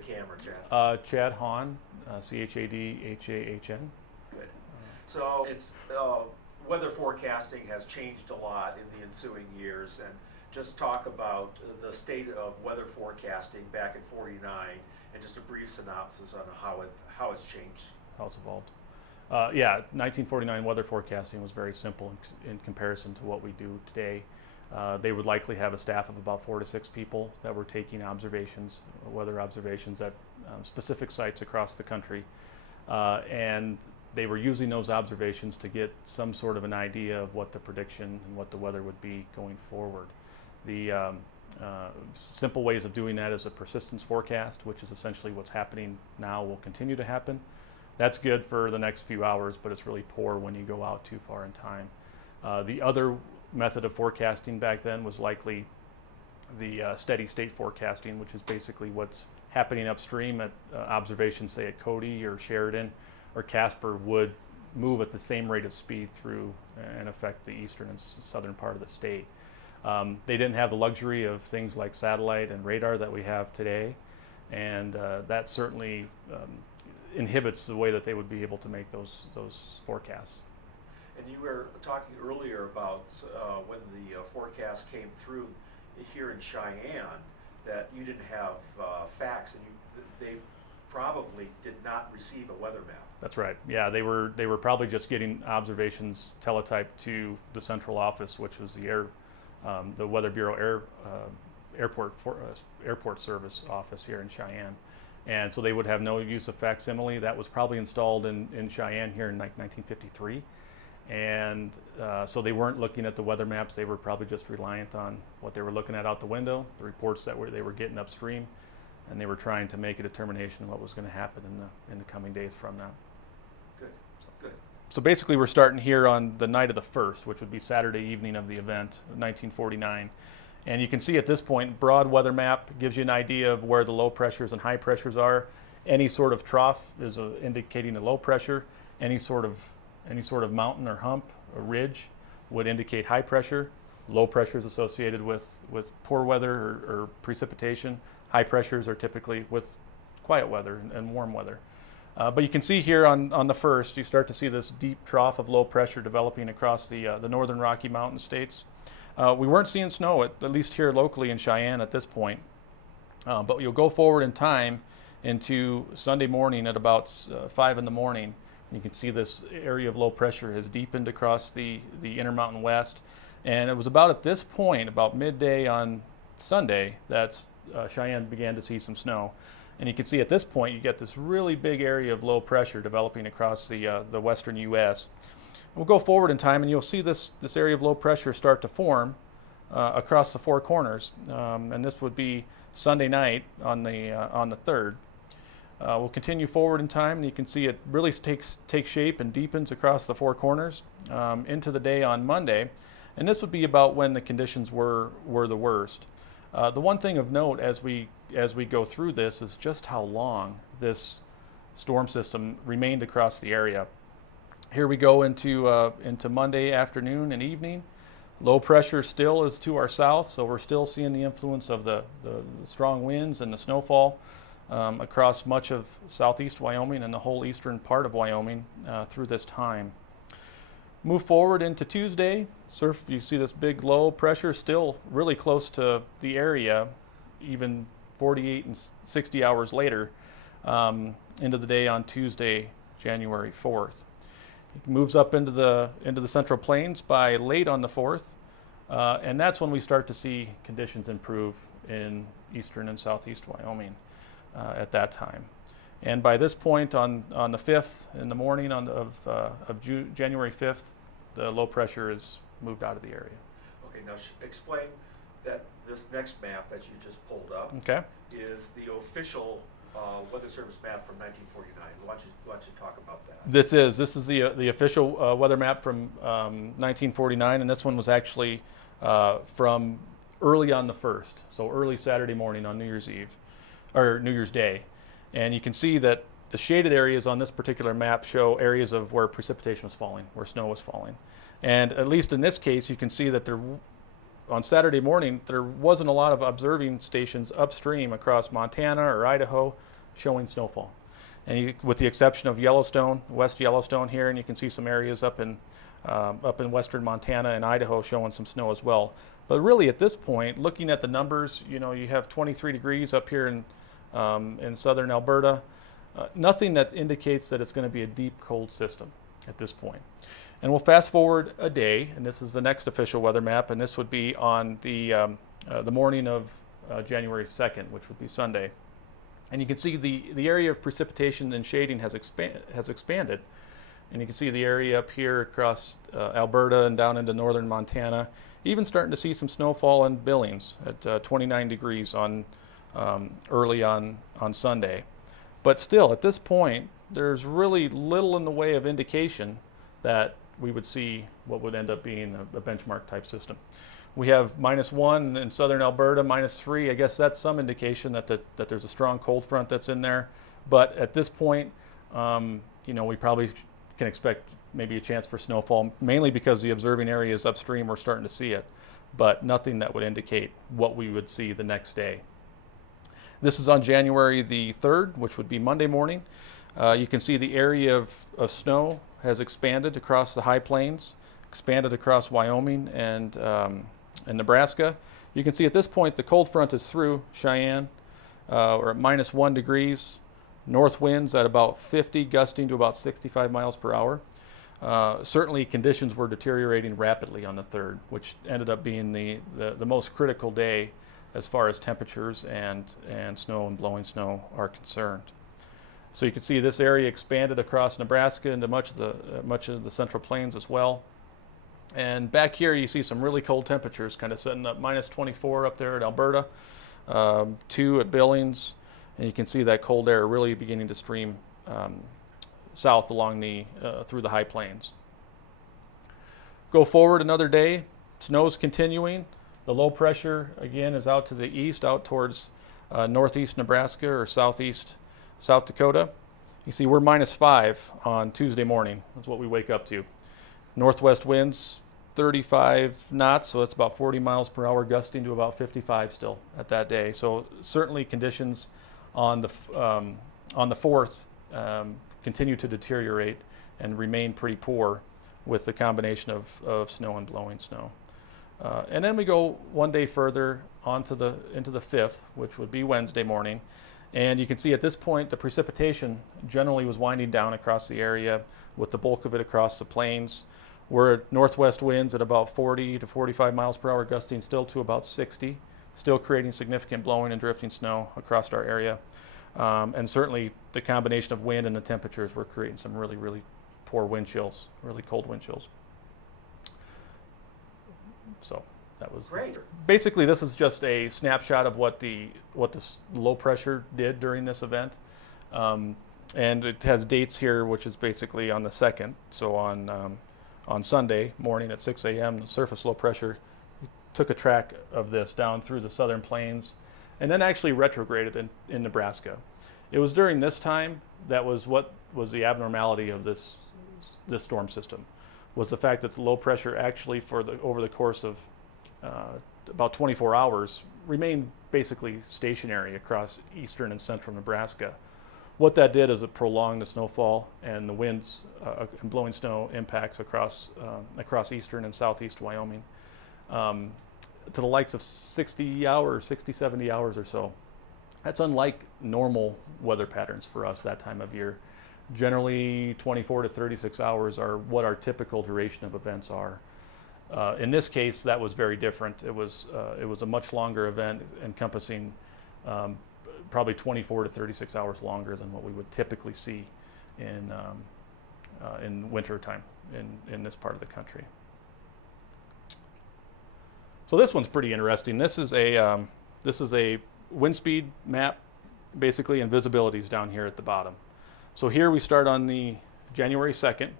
the camera, Chad. Chad Hahn, Chadhahn. Good. So it's weather forecasting has changed a lot in the ensuing years, and just talk about the state of weather forecasting back in '49, and just a brief synopsis on how it's changed. How it's evolved. Yeah, 1949 weather forecasting was very simple in comparison to what we do today. They would likely have a staff of about 4 to 6 people that were taking observations, weather observations at specific sites across the country. And they were using those observations to get some sort of an idea of what the prediction and what the weather would be going forward. The simple ways of doing that is a persistence forecast, which is essentially what's happening now will continue to happen. That's good for the next few hours, but it's really poor when you go out too far in time. The other method of forecasting back then was likely the steady state forecasting, which is basically what's happening upstream at observations, say at Cody or Sheridan or Casper, would move at the same rate of speed through and affect the eastern and southern part of the state. They didn't have the luxury of things like satellite and radar that we have today, and that certainly inhibits the way that they would be able to make those forecasts. And you were talking earlier about when the forecast came through here in Cheyenne, that you didn't have fax, and they probably did not receive a weather map. That's right. Yeah, they were probably just getting observations teletyped to the central office, which was the Weather Bureau airport service office here in Cheyenne. And so they would have no use of facsimile. That was probably installed in Cheyenne here in 1953. And so they weren't looking at the weather maps. They were probably just reliant on what they were looking at out the window, the reports that they were getting upstream, and they were trying to make a determination of what was going to happen in the coming days from that. Good. So basically we're starting here on the night of the 1st, which would be Saturday evening of the event, 1949. And you can see at this point, broad weather map gives you an idea of where the low pressures and high pressures are. Any sort of trough is indicating the low pressure. Any sort of mountain or hump or ridge would indicate high pressure. Low pressures associated with poor weather or precipitation. High pressures are typically with quiet weather and warm weather. But you can see here on the 1st, you start to see this deep trough of low pressure developing across the northern Rocky Mountain states. We weren't seeing snow, at least here locally in Cheyenne at this point. But you'll go forward in time into Sunday morning at about 5 in the morning. You can see this area of low pressure has deepened across the Intermountain West. And it was about at this point, about midday on Sunday, that Cheyenne began to see some snow. And you can see at this point, you get this really big area of low pressure developing across the western U.S. We'll go forward in time, and you'll see this area of low pressure start to form across the Four Corners. And this would be Sunday night on the 3rd. We'll continue forward in time, and you can see it really takes shape and deepens across the Four Corners into the day on Monday. And this would be about when the conditions were the worst. The one thing of note as we go through this is just how long this storm system remained across the area. Here we go into Monday afternoon and evening. Low pressure still is to our south, so we're still seeing the influence of the strong winds and the snowfall across much of southeast Wyoming and the whole eastern part of Wyoming through this time. Move forward into Tuesday. You see this big low pressure still really close to the area, even 48 and 60 hours later, into the day on Tuesday, January 4th. It moves up into the Central Plains by late on the 4th, and that's when we start to see conditions improve in eastern and southeast Wyoming at that time. And by this point on the 5th in the morning of January 5th, the low pressure is moved out of the area. Okay, now explain that this next map that you just pulled up is the official Weather Service map from 1949. Why don't you talk about that? This is the official weather map from 1949, and this one was actually from early on the 1st, so early Saturday morning on New Year's Eve, or New Year's Day. And you can see that the shaded areas on this particular map show areas of where precipitation was falling, where snow was falling. And at least in this case, you can see that there on Saturday morning, there wasn't a lot of observing stations upstream across Montana or Idaho showing snowfall. And with the exception of Yellowstone, West Yellowstone here, and you can see some areas up in western Montana and Idaho showing some snow as well. But really at this point, looking at the numbers, you have 23 degrees up here in southern Alberta. Nothing that indicates that it's going to be a deep cold system at this point. And we'll fast forward a day, and this is the next official weather map, and this would be on the morning of January 2nd, which would be Sunday. And you can see the area of precipitation and shading has expanded. And you can see the area up here across Alberta and down into northern Montana. Even starting to see some snowfall in Billings at 29 degrees early on Sunday. But still, at this point, there's really little in the way of indication that we would see what would end up being a benchmark type system. We have -1 in southern Alberta, -3. I guess that's some indication that there's a strong cold front that's in there. But at this point, we probably can expect maybe a chance for snowfall, mainly because the observing areas upstream we're starting to see it, but nothing that would indicate what we would see the next day. This is on January the 3rd, which would be Monday morning. You can see the area of snow has expanded across the high plains, expanded across Wyoming and Nebraska. You can see at this point the cold front is through Cheyenne. We're at -1 degrees. North winds at about 50, gusting to about 65 miles per hour. Certainly conditions were deteriorating rapidly on the 3rd, which ended up being the most critical day as far as temperatures and snow and blowing snow are concerned. So you can see this area expanded across Nebraska into much of the central plains as well. And back here you see some really cold temperatures kind of setting up -24 up there at Alberta, 2 at Billings, and you can see that cold air really beginning to stream south along through the high plains. Go forward another day, snow's continuing. The low pressure again is out to the east, out towards northeast Nebraska or southeast South Dakota. You see we're -5 on Tuesday morning. That's what we wake up to. Northwest winds 35 knots, so that's about 40 miles per hour, gusting to about 55 still at that day. So certainly conditions on the 4th continue to deteriorate and remain pretty poor with the combination of snow and blowing snow. And then we go one day further into the 5th, which would be Wednesday morning. And you can see at this point the precipitation generally was winding down across the area, with the bulk of it across the plains. We're at northwest winds at about 40 to 45 miles per hour, gusting still to about 60, still creating significant blowing and drifting snow across our area. And certainly the combination of wind and the temperatures were creating some really, really poor wind chills, really cold wind chills. So that was great. Basically, this is just a snapshot of what the low pressure did during this event. And it has dates here, which is basically on the 2nd. So on Sunday morning at 6 a.m., the surface low pressure took a track of this down through the southern plains and then actually retrograded in Nebraska. It was during this time that was what was the abnormality of this storm system, was the fact that the low pressure actually over the course of about 24 hours remained basically stationary across eastern and central Nebraska. What that did is it prolonged the snowfall and the winds and blowing snow impacts across eastern and southeast Wyoming to the likes of 60, 70 hours or so. That's unlike normal weather patterns for us that time of year. Generally, 24 to 36 hours are what our typical duration of events are. In this case, that was very different. It was a much longer event, encompassing probably 24 to 36 hours longer than what we would typically see in winter time in this part of the country. So this one's pretty interesting. This is a wind speed map, basically, and visibilities down here at the bottom. So here we start on the January 2nd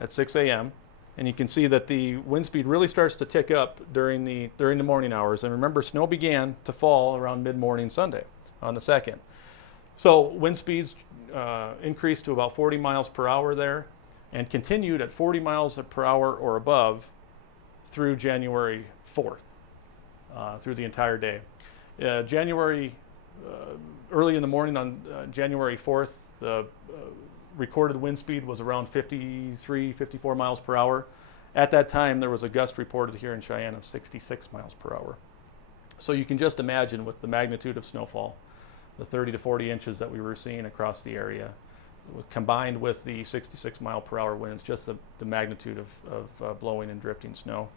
at 6 a.m. and you can see that the wind speed really starts to tick up during the morning hours. And remember, snow began to fall around mid-morning Sunday on the 2nd. So wind speeds increased to about 40 miles per hour there and continued at 40 miles per hour or above through January 4th. through the entire day. January, early in the morning on January 4th, the recorded wind speed was around 53, 54 miles per hour. At that time, there was a gust reported here in Cheyenne of 66 miles per hour. So you can just imagine with the magnitude of snowfall, the 30 to 40 inches that we were seeing across the area, combined with the 66 mile per hour winds, just the magnitude of blowing and drifting snow.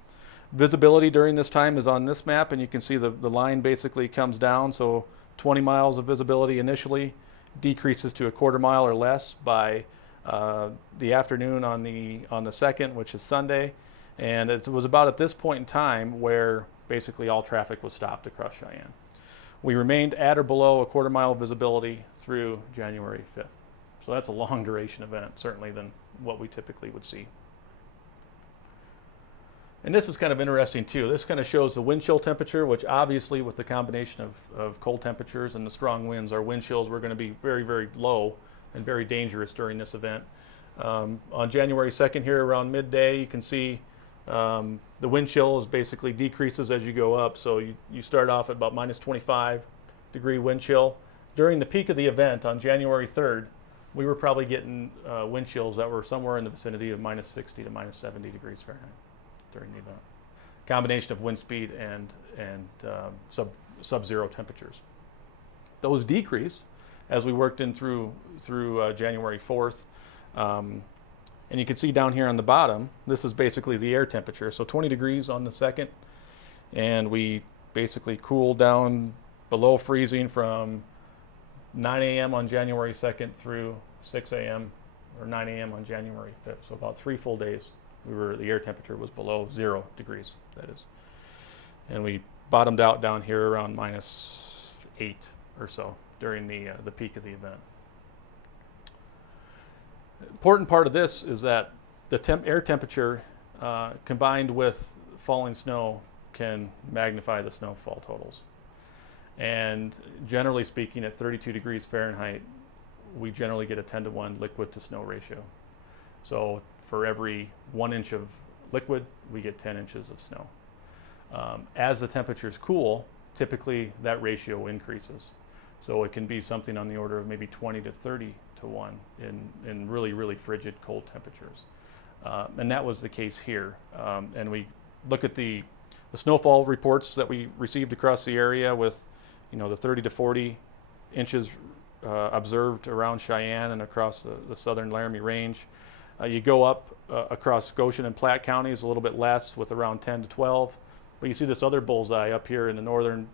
Visibility during this time is on this map, and you can see the line basically comes down. So 20 miles of visibility initially, decreases to a quarter mile or less by the afternoon on the 2nd, which is Sunday. And it was about at this point in time where basically all traffic was stopped across Cheyenne. We remained at or below a quarter mile visibility through January 5th. So that's a long duration event, certainly than what we typically would see. And this is kind of interesting too. This kind of shows the wind chill temperature, which obviously with the combination of cold temperatures and the strong winds, our wind chills were going to be very, very low and very dangerous during this event. On January 2nd here around midday, you can see the wind chill is basically decreases as you go up. So you start off at about minus 25 degree wind chill. During the peak of the event on January 3rd, we were probably getting wind chills that were somewhere in the vicinity of minus 60 to minus 70 degrees Fahrenheit during the event. Combination of wind speed and sub-zero temperatures. Those decreased as we worked in through January 4th. And you can see down here on the bottom, this is basically the air temperature. So 20 degrees on the 2nd, and we basically cooled down below freezing from 9 a.m. on January 2nd through 6 a.m. or 9 a.m. on January 5th. So about 3 full days, the air temperature was below 0 degrees, that is. And we bottomed out down here around minus 8 or so during the peak of the event. Important part of this is that the air temperature combined with falling snow can magnify the snowfall totals. And generally speaking, at 32 degrees Fahrenheit, we generally get a 10 to 1 liquid to snow ratio. So for every 1 inch of liquid, we get 10 inches of snow. As the temperatures cool, typically that ratio increases. So it can be something on the order of maybe 20 to 30 to 1 in really, really frigid cold temperatures. And that was the case here. And we look at the snowfall reports that we received across the area with the 30 to 40 inches observed around Cheyenne and across the southern Laramie Range. You go up across Goshen and Platte counties a little bit less with around 10 to 12. But you see this other bullseye up here in the northern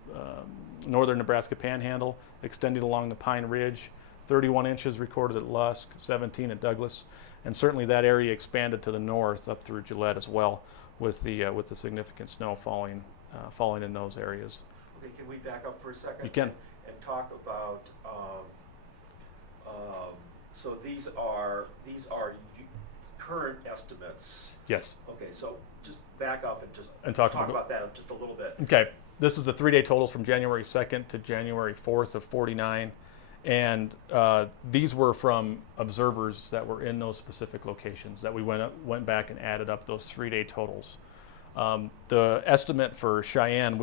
Nebraska Panhandle, extending along the Pine Ridge. 31 inches recorded at Lusk, 17 at Douglas, and certainly that area expanded to the north up through Gillette as well, with the significant snow falling in those areas. Okay, can we back up for a second? You can. And talk about. So these are current estimates. Yes. Okay, so just back up and talk about that just a little bit. Okay, this is the 3-day totals from January 2nd to January 4th of 49. And these were from observers that were in those specific locations that we went back and added up those 3-day totals. The estimate for Cheyenne,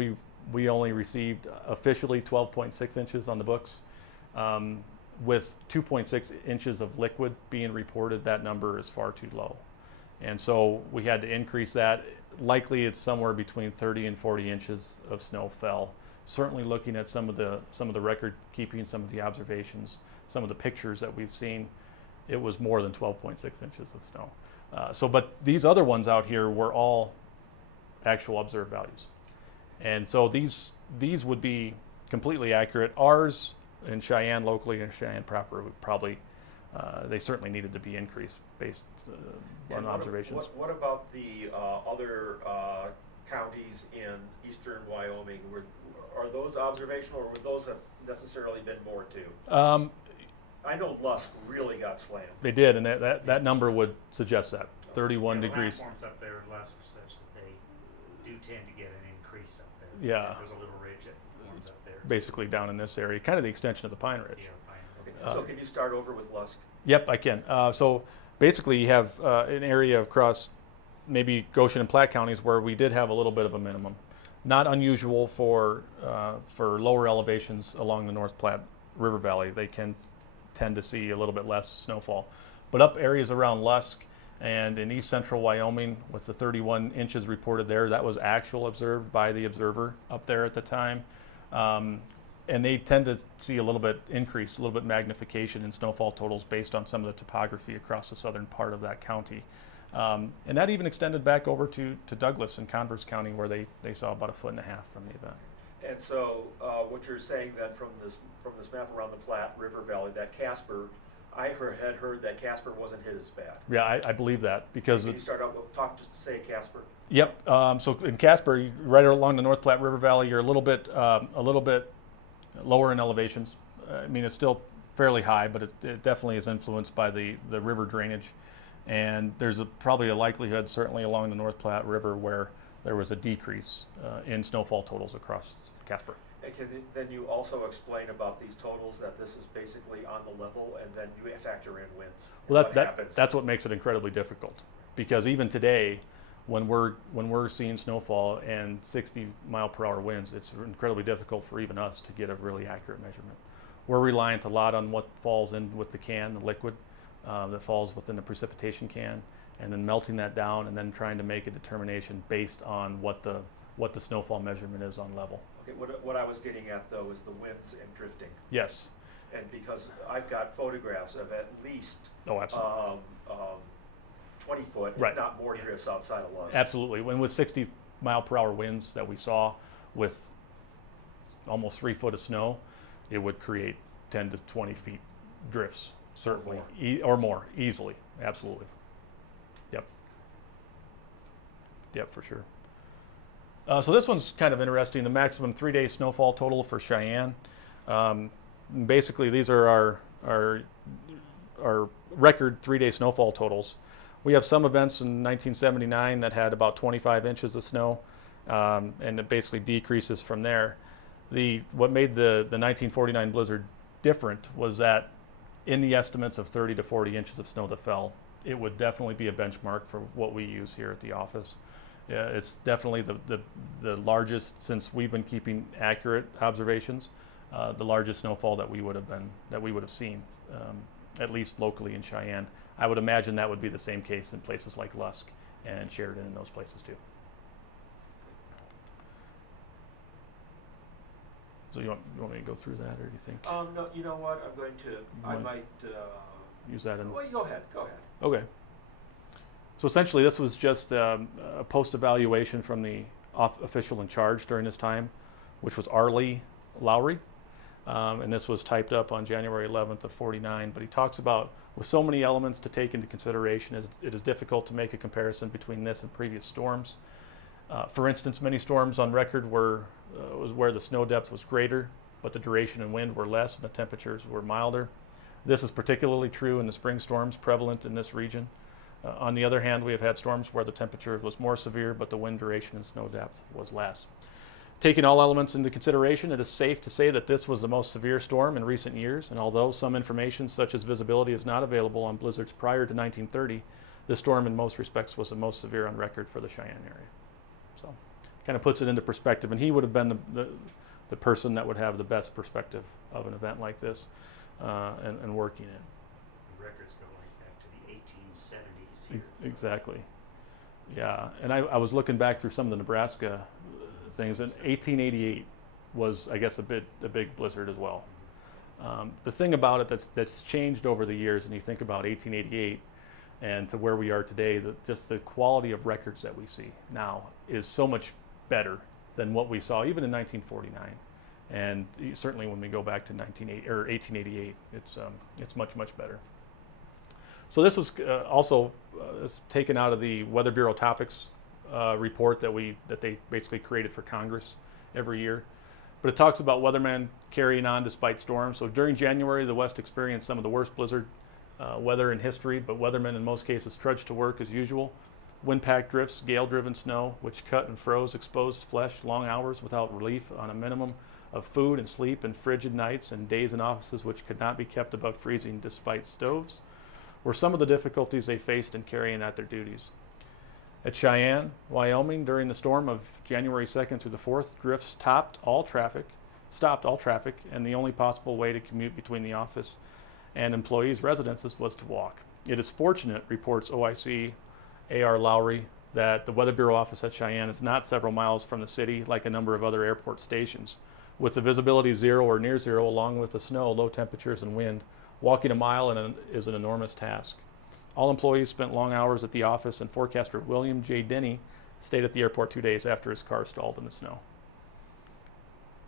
we only received officially 12.6 inches on the books. With 2.6 inches of liquid being reported, that number is far too low. And so we had to increase that. Likely it's somewhere between 30 and 40 inches of snow fell. Certainly looking at some of the record keeping, some of the observations, some of the pictures that we've seen, it was more than 12.6 inches of snow. But these other ones out here were all actual observed values. And so these would be completely accurate. Ours in Cheyenne locally and Cheyenne proper would probably, they certainly needed to be increased based on observations. What about the other counties in eastern Wyoming? Are those observational, or would those have necessarily been more too? I know Lusk really got slammed. They did, and that number would suggest that 31 degrees. The landforms up there in Lusk are such that they do tend to get an increase up there. Yeah. There's a little ridge that forms up there. Basically down in this area, kind of the extension of the Pine Ridge. Yeah, fine. Okay. So can you start over with Lusk? Yep, I can. So basically you have an area across maybe Goshen and Platte counties where we did have a little bit of a minimum. not unusual for lower elevations along the North Platte River Valley. They can tend to see a little bit less snowfall. But up areas around Lusk and in east central Wyoming, with the 31 inches reported there, that was actual observed by the observer up there at the time. And they tend to see a little bit increase, a little bit magnification in snowfall totals based on some of the topography across the southern part of that county. And that even extended back over to Douglas and Converse County, where they saw about 1.5 feet from the event. And so what you're saying then from this map around the Platte River Valley, that Casper, I had heard that Casper wasn't hit as bad. Yeah, I believe that because. Can you start out with talk just to say Casper? Yep. So in Casper, right along the North Platte River Valley, you're a little bit lower in elevations. I mean, it's still fairly high, but it definitely is influenced by the river drainage. And there's probably a likelihood, certainly along the North Platte River, where there was a decrease in snowfall totals across Casper. And then you also explain about these totals, that this is basically on the level, and then you factor in winds. Well, that's what makes it incredibly difficult, because even today, when we're seeing snowfall and 60-mile-per-hour winds, it's incredibly difficult for even us to get a really accurate measurement. We're reliant a lot on what falls in with the can, the liquid that falls within the precipitation can, and then melting that down and then trying to make a determination based on what the snowfall measurement is on level. Okay, what I was getting at though is the winds and drifting. Yes. And because I've got photographs of at least Oh, absolutely. 20 foot, Right. if not more, drifts outside of Lusk. Absolutely. When with 60-mile-per-hour winds that we saw with almost 3 foot of snow, it would create 10 to 20 feet drifts, certainly, or more, easily. Absolutely. Yep, for sure. So this one's kind of interesting. The maximum 3-day snowfall total for Cheyenne. Basically, these are our record 3-day snowfall totals. We have some events in 1979 that had about 25 inches of snow, and it basically decreases from there. What made the 1949 blizzard different was that in the estimates of 30 to 40 inches of snow that fell, it would definitely be a benchmark for what we use here at the office. It's definitely the largest, since we've been keeping accurate observations, the largest snowfall that we would have seen, at least locally in Cheyenne. I would imagine that would be the same case in places like Lusk and Sheridan and those places too. So you want me to go through that, or do you think? No, you know what? I'm going to. I might use that in. Well, go ahead. Okay. So essentially, this was just a post-evaluation from the official in charge during this time, which was Arlie Lowry. And this was typed up on January 11th of 49. But he talks about, with so many elements to take into consideration, it is difficult to make a comparison between this and previous storms. For instance, many storms on record was where the snow depth was greater, but the duration and wind were less and the temperatures were milder. This is particularly true in the spring storms prevalent in this region. On the other hand, we have had storms where the temperature was more severe, but the wind duration and snow depth was less. Taking all elements into consideration, it is safe to say that this was the most severe storm in recent years, and although some information such as visibility is not available on blizzards prior to 1930, this storm in most respects was the most severe on record for the Cheyenne area. So kind of puts it into perspective, and he would have been the person that would have the best perspective of an event like this and working it. The records go like back to the 1870s here. Exactly. Yeah, and I was looking back through some of the Nebraska things, and 1888 was, I guess, a big blizzard as well. The thing about it that's changed over the years, and you think about 1888 and to where we are today, just the quality of records that we see now is so much better than what we saw even in 1949. And certainly when we go back to 1888, it's much better. So this was also taken out of the Weather Bureau Topics report that they basically created for Congress every year. But it talks about weathermen carrying on despite storms. So during January, the West experienced some of the worst blizzard weather in history, but weathermen in most cases trudged to work as usual. Wind-packed drifts, gale-driven snow, which cut and froze exposed flesh long hours without relief on a minimum of food and sleep, and frigid nights and days in offices which could not be kept above freezing despite stoves, were some of the difficulties they faced in carrying out their duties. At Cheyenne, Wyoming, during the storm of January 2nd through the 4th, drifts stopped all traffic, and the only possible way to commute between the office and employees' residences was to walk. It is fortunate, reports OIC A.R. Lowry, that the Weather Bureau office at Cheyenne is not several miles from the city like a number of other airport stations. With the visibility 0 or near 0, along with the snow, low temperatures, and wind, walking a mile is an enormous task. All employees spent long hours at the office, and forecaster William J. Denny stayed at the airport 2 days after his car stalled in the snow.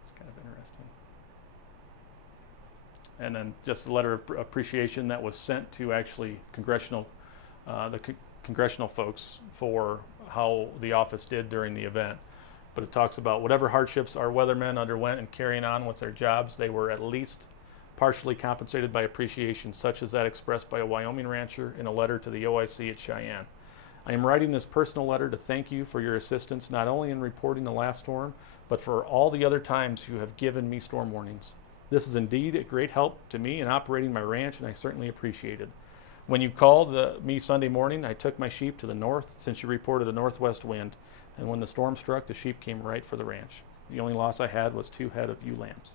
It's kind of interesting. And then just a letter of appreciation that was sent to actually congressional folks for how the office did during the event. But it talks about whatever hardships our weathermen underwent in carrying on with their jobs, they were at least partially compensated by appreciation, such as that expressed by a Wyoming rancher in a letter to the OIC at Cheyenne. I am writing this personal letter to thank you for your assistance, not only in reporting the last storm, but for all the other times you have given me storm warnings. This is indeed a great help to me in operating my ranch, and I certainly appreciate it. When you called me Sunday morning, I took my sheep to the north since you reported a northwest wind, and when the storm struck, the sheep came right for the ranch. The only loss I had was 2 head of ewe lambs.